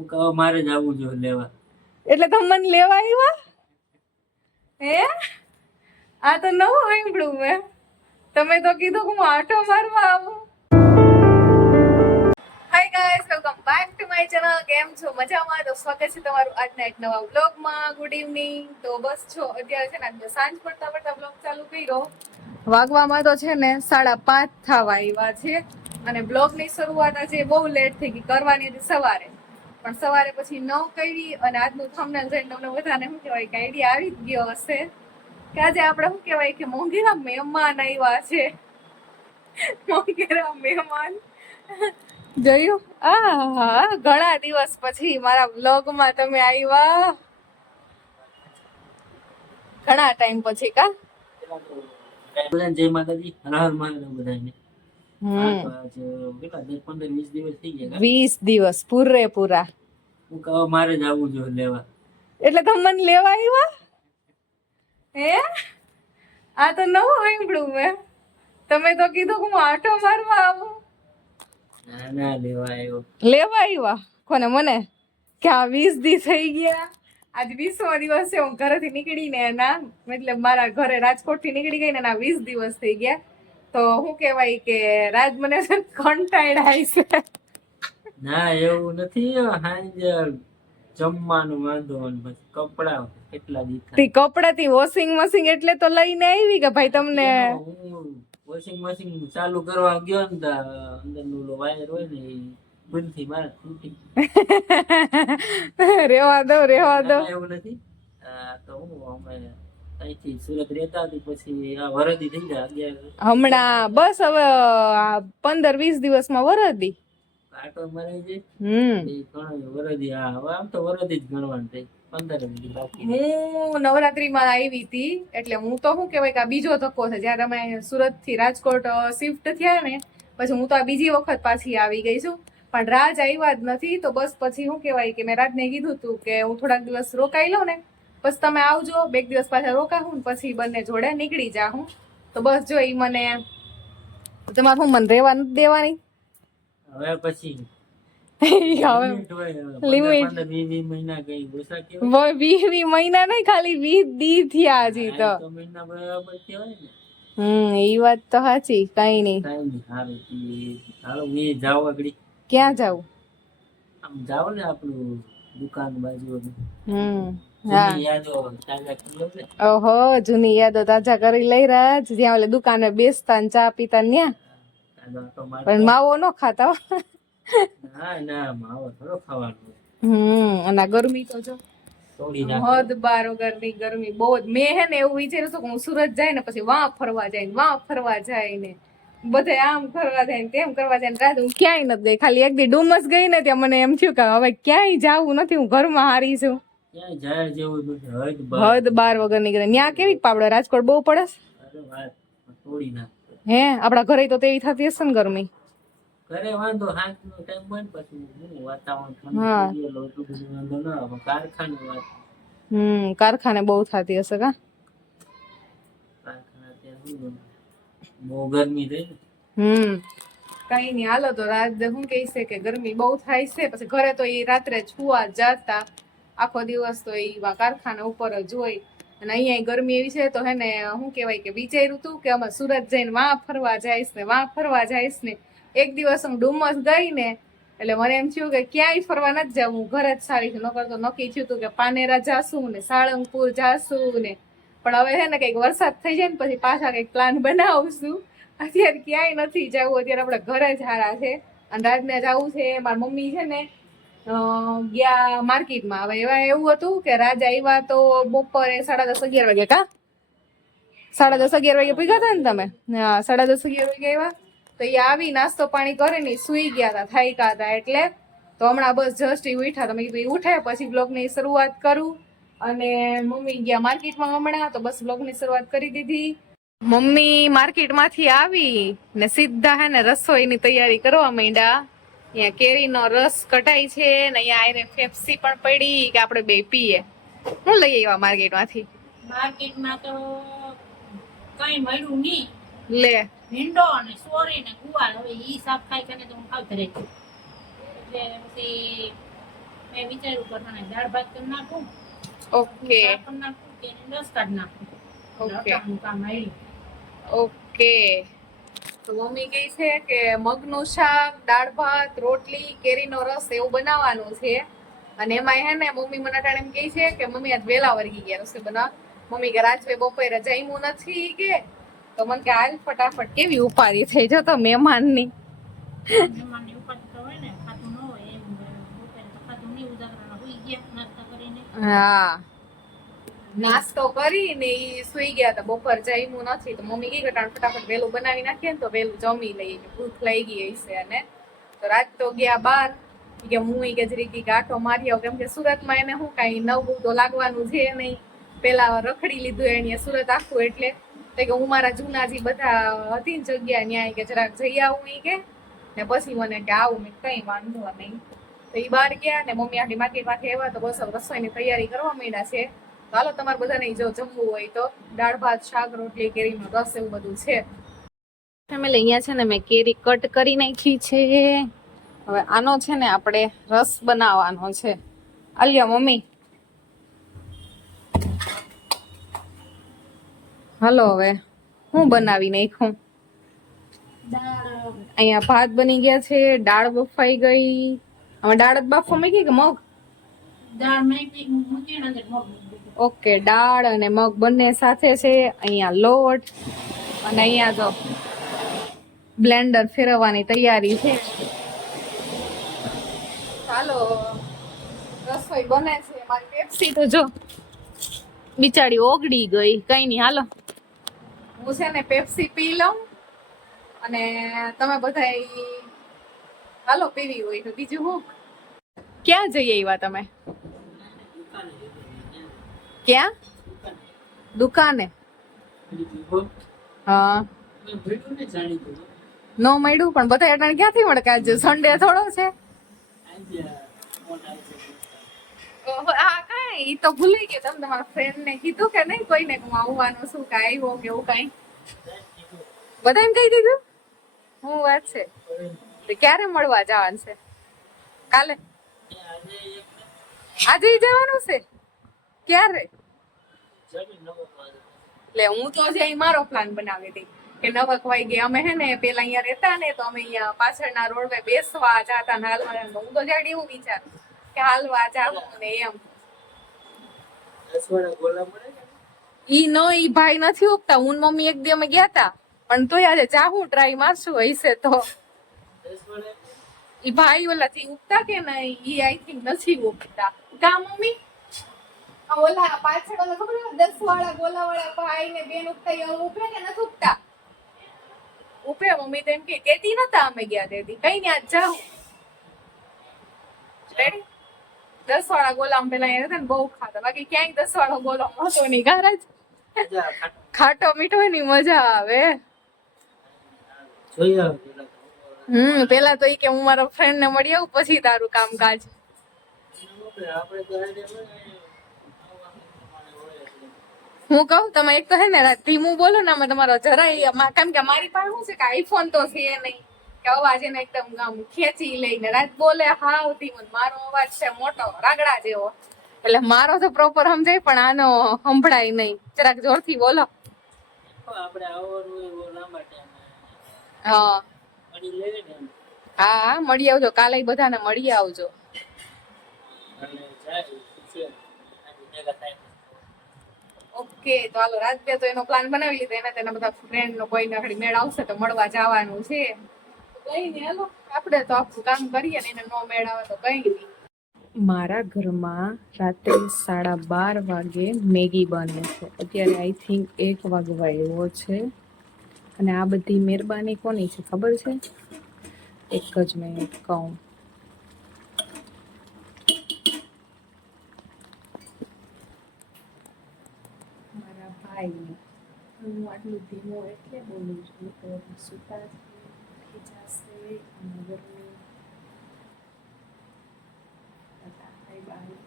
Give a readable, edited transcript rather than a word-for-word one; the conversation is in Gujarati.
હું કહું મારે જ આવવું જોઈએ લેવા. એટલે તમે મને લેવા આવ્યા હે? આ તો નવું સાંભળ્યું મેં. તમે તો કીધું કે હું આટો મારવા આવું. Hi guys, welcome back to my channel. કેમ છો? મજામાં? તો સ્વાગત છે તમારું આજના એક નવા વ્લોગમાં. Good evening. તો બસ છો અત્યારે છે ને સાંજ પડતા પડતા વ્લોગ ચાલુ કર્યો. વાગવામાં તો છે ને 5:30 થવા આવ્યા છે અને બ્લોગની શરૂઆત આજે બહુ લેટ થઈ ગઈ. કરવાની હતી સવારે, પણ સવારે પછી 9 કરી અને આજનું થંબનેલ જોઈને તમને બધાને શું કહેવાય કે આઈડિયા આવી જ ગયો હશે કે આજે આપણે શું કહેવાય કે મોંઘેરા મહેમાન આવ્યા છે. મોંઘેરા મહેમાન જોયું? આ ઘણા દિવસ પછી મારા વ્લોગમાં તમે આવ્યા, ઘણા ટાઈમ પછી. કા બધાને જય માતાજી, હર હર મહાદેવ બધાને. આજ કેટલા 10-15-20 દિવસ થઈ ગયા. 20 દિવસ પૂરેપૂરા. હું કહું મારે જ આવવું જોઈએ લેવા. એટલે તમે મને લેવા આવ્યા હે? આ તો નવું સાંભળ્યું મેં. તમે તો કીધું કે હું આટો મારવા આવું. ના લેવા આવ્યો. લેવા આવ્યા કોને? મને કે આ 20 દી થઈ ગયા. આજ 20મો દિવસ છે હું ઘરેથી નીકળીને ના, મતલબ મારા ઘરે રાજકોટ થી નીકળી ગઈ ને 20 દિવસ થઈ ગયા. તો શું કહેવાય કે રાજ મને કંટાળાય છે. ના એવું નથી. સાંજે જમવાનું વાંધો ને કપડા કેટલા દીધા. તે કપડા થી વોશિંગ મશીન એટલે તો લઈને આવી કે ભાઈ તમને. વોશિંગ મશીન ચાલુ કરવા ગયો ને તો અંદરનું વાયર હોય ને એ ભૂલથી મારે તૂટી. રેવા દો એવું નથી. તો હું અમે અહીંથી સુરત રહેતા હતી, પછી આ વરદી થઈ જાય હમણાં બસ હવે 15-20 દિવસમાં વરદી આટો મરાઈ જાય. ઘણો વરદી. હા, હવે આમ તો વરદી જ ગણવાનું થઈ. 15 દિવસ બાકી. હું નવરાત્રીમાં આવી હતી એટલે હું તો શું કહેવાય કે આ બીજો ધક્કો છે. જ્યારે અમે સુરત થી રાજકોટ શિફ્ટ થયા ને પછી હું તો આ બીજી વખત પાછી આવી ગઈ છું. પણ રાજ આવ્યા જ નથી. તો બસ પછી શું કહેવાય કે મેં રાજને કીધું હતું કે હું થોડાક દિવસ રોકાઈ લઉં ને પછી તમે આવજો. 2 દિવસ પાછા રોકાવું ને પછી બંને જોડે નીકળી જાઉં. તો બસ જો ઈ મને તમારે હું મને રહેવા નથી દેવાની હવે પછી. લિમિટ 20 મહિના કઈ ઓછા કેવાય? 20 મહિના નહીં, ખાલી 20 દી થયા હજી તો. મહિના બરાબર કહેવાય ને. એ વાત તો સાચી. કઈ નહીં. સારું હાલો મેં જાવ આગળ. ક્યાં જાવ? આમ જાવ ને આપણું દુકાન બાજુ. ઓહો, જૂની યાદો તાજા કરી લઈ રહ્યા. જ્યાં ઓલે દુકાને બેસતા ને ચા પીતા ન્યા. પણ માવો ન ખાતા. ના માવો થોડો ખાવાનો. અને ગરમી તો જો હદ બાર વગરની ગરમી બહુ જ. મેં હે ને એવું વિચાર્યું હતું કે હું સુરત જાય ને પછી વાં ફરવા જાય ને બધે આમ ફરવા જાય ને તેમ કરવા જાય ને. રાત હું ક્યાંય નથી ગઈ. ખાલી એક દી ડુમસ ગઈ ને ત્યાં મને એમ થયું કે હવે ક્યાંય જાવું નથી, હું ઘરમાં હારી છું. હદ બાર વગર ની ગરમી. ત્યાં કેવી પાવડે? રાજકોટ બહુ પડે હે? આપડા ઘરે તો તેવી થતી હશે ને ગરમી. ઘરે વાંધો હાંજનો ટાઈમ હોય ને પછી વાતાવરણ ઠંડુ થઈ ગયેલું એટલું બધું વાંધો ન આવે. કારખાને વાત કારખાને બહુ થતી હશે. કા કારખાના ત્યાં બહુ ગરમી થઈ ને. કઈ નઈ હાલો. તો રાત શું કહે છે કે ગરમી બહુ થાય છે. પછી ઘરે તો એ રાત્રે છુવા જતા આખો દિવસ તો એ કારખાના ઉપર જ હોય. અને અહીંયા ગરમી એવી છે તો હે ને શું કહેવાય કે વિચાર્યું હતું કે અમે સુરત જઈને વાં ફરવા જઈશ ને. એક દિવસ હું ડુમસ ગઈ ને એટલે મને એમ થયું કે ક્યાંય ફરવા નથી જવું, હું ઘરે જ સારી છું. નકર તો નક્કી થયું હતું કે પાનેરા જાશું ને સાળંગપુર જાશું ને. પણ હવે છે ને કંઈક વરસાદ થઈ જાય ને પછી પાછા કંઈક પ્લાન બનાવશું. અત્યારે ક્યાંય નથી જવું. અત્યારે આપણે ઘરે જ હારા છે. અને રાજને જવું છે. મારી મમ્મી છે ને ગયા માર્કેટમાં. હવે એવું હતું કે રાજ આવ્યા તો બપોરે 10:30-11 વાગે. કા 10:30-11 વાગે ભેગા હતા ને તમે? હા, 10:30-11 વાગે આવ્યા. તો એ આવી નાસ્તો પાણી કરીને સુઈ ગયા હતા, થાક્યા હતા એટલે. તો હમણાં બસ જસ્ટ ઉઠ્યા. તમે કીધું ઉઠે પછી બ્લોગની શરૂઆત કરું. અને મમ્મી ગયા માર્કેટમાં હમણાં, તો બસ બ્લોગની શરૂઆત કરી દીધી. મમ્મી માર્કેટમાંથી આવી ને સીધા હે ને રસોઈની તૈયારી કરવા માંડ્યા. અહીંયા કેરીનો રસ કટાય છે ને અહીંયા આઈને ફેફસી પણ પડી કે આપણે બે પીએ. હું લઈ આવ્યા માર્કેટમાંથી? માર્કેટમાં તો કઈ મળ્યું નહીં. લે ભીંડો અને સોરી ને ગુવાર. હવે ઈ શાક ખાઈ કરીને તો હું ખાવ ધરે એટલે પછી મેં વિચાર્યું કે તને દાળ ભાત કરી નાખું, ઓકે શાક કરી નાખું કે એને રસ કાઢી નાખું. ઓકે અટાણું કામ આવ્યું. ઓકે તો મમ્મી કહે છે કે મગનું શાક, દાળ ભાત, રોટલી, કેરીનો રસ એવું બનાવવાનું છે. અને એમાં હે ને મમ્મી મને અટાણે એમ કહે છે કે મમ્મી આજ વેલા વર્ગી ગયા રસોઈ બનાવ. મમ્મી કે રાજવે બપોરે જમ્યું નથી કે, તો મને કે હાલ ફટાફટ કેવી ઉપાડી થઈ જતો મહેમાનની. મહેમાનની ઉપાધિ તો હોય ને, ખાતું ન હોય એમ બપોરે તો ખાતું નહીં, ઉજાગરાના હુઈ ગયા નાસ્તા કરીને. હા નાસ્તો કરીને ઈ સુઈ ગયા હતા, બપોર જમ્યું નથી. તો મમ્મી કી ઘટાણ ફટાફટ વેલું બનાવી નાખીએ ને તો વેલું જમી લઈએ, ભૂખ લઈ ગઈ હશે. અને તો રાત તો ગયા બાર કે હું કે જરીક આટો મારી આવું, કેમ કે સુરતમાં એને શું કાંઈ નવું તો લાગવાનું છે નહીં. પેલા રખડી લીધું એને સુરત આખું, એટલે તો કે હું મારા જૂના જે બધા હતી ને જગ્યા ન્યાય કે જરાક જઈ આવું ઈ કે, ને પછી મને કે આવું. મેં કઈ વાંધો નહીં. તો ઈ બહાર ગયા ને મમ્મી આખી માર્કેટમાંથી આવ્યા તો બસ હવે રસોઈની તૈયારી કરવા માંડ્યા છે. તો હાલો તમારે બધાને જો જમવું હોય તો દાળ ભાત, શાક, રોટલી, કેરીનો રસ એવું બધું છે. ફેમિલી અહીંયા છે ને મેં કેરી કટ કરી નાખી છે. હવે આનો છે ને આપણે રસ બનાવવાનો છે. આલ્યો મમ્મી, હાલો હવે હું બનાવી નાખું. દાળ અહીંયા ભાત બની ગયા છે, દાળ બફાઈ ગઈ. હવે દાળ જ બાફવા મૂકી કે મગ? દાળ મૂકીને અંદર મગ મૂકી દીધું. ઓકે, દાળ અને મગ બંને સાથે છે. અહીંયા લોટ અને અહીંયા જો બ્લેન્ડર ફેરવવાની તૈયારી છે. ચાલો રસોઈ બને છે. મારી પેપ્સી તો જો બિચારી ઓગળી ગઈ. કઈ નહીં, હાલો હું છે ને પેપ્સી પી લઉં અને તમે બધા હાલો પીવી હોય તો. બીજું હું, ક્યાં જઈ આવ્યા તમે? ક્યાં? દુકાને? હા નો મળ્યું, પણ બધા અટાણે ક્યાંથી મળે? આજે સન્ડે થોડો છે. ઓહો, આ કાંઈ ઈ તો ભૂલી ગઈ. તમે તમારા ફ્રેન્ડ ને કીધું કે નહીં કોઈને હું આવવાનું છું કે આવ્યો કે એવું કાંઈ? બધા એમ કહી દીધું? હું વાત છે. તો ક્યારે મળવા જવાનું છે? કાલે? આજે જવાનું છે? ક્યારે? એટલે હું તો હજી મારો પ્લાન બનાવી હતી કે 9 વાગે અમે હે ને પેલા અહીંયા રહેતા ને તો અમે અહીંયા પાછળના રોડવે બેસવા જાતા ને હાલવા. હું તો જાડી એવું વિચાર કે હાલવા જાવું ને એમ. ઈ નો ઈ ભાઈ નથી ઉગતા. હું ને મમ્મી એક દી અમે ગયા તા, પણ તોય આજે ચાહું ટ્રાય મારશું હશે તો. ઈ ભાઈ ઓલાથી ઉગતા કે નહીં ઈ આઈ થિંક નથી ઉગતા. કા મમ્મી? ઓલા પાછળ ઓલા ખબર 10 વાળા ગોલા વાળા ભાઈ ને બેન ઉગતા એ ઉભે કે નથી ઉગતા? ઉભે. મમ્મી તો એમ કે કેતી નતા અમે ગયા તેથી. કઈ ને આજ જાઉં. રેડી? 10 વાળા ગોલા પેલા અહીંયા હતા ને બહુ ખાતા. બાકી ક્યાંય 10 વાળો ગોલો હતો નહીં. ઘર જ ખાટો મીઠો ની મજા આવે. પેલા તો ઈ કે હું મારા ફ્રેન્ડ ને મળી આવું પછી તારું કામકાજ. હું કહું તમે એક તો હે ને ધીમું બોલો ને, અમે તમારો જરાય કેમ કે મારી પાસે શું છે કે આઈફોન તો છે નહીં કે અવાજ એને એકદમ આમ ખેંચી લઈને રાત બોલે હાવ ધીમું. મારો અવાજ છે મોટો રાગડા જેવો, એટલે મારો તો પ્રોપર સમજાય પણ આનો સંભળાય નહીં. જરાક જોરથી બોલો. હા હા મળી આવજો કાલે. બધાને મળી આવજો. ઓકે તો હાલો રાત્રે તો એનો પ્લાન બનાવી લીધો. એને તેના બધા ફ્રેન્ડ નો કોઈ નખડી મેળ આવશે તો મળવા જવાનું છે. કઈ નહીં હાલો આપણે તો આપણું કામ કરીએ ને એને નો મેળ આવે તો કઈ નહીં. મારા ઘરમાં રાત્રે 12:30 વાગે મેગી બને છે. અત્યારે આઈ થિંક 1 વાગવા આવ્યો છે. અને આ બધી મહેરબાની કોની છે ખબર છે? એક જ મિનિટ કહું. મારા ભાઈ. હું આટલું ધીમું એટલે બોલું છું તો સુતા ખીજાશે અને ગરમી ભાઈ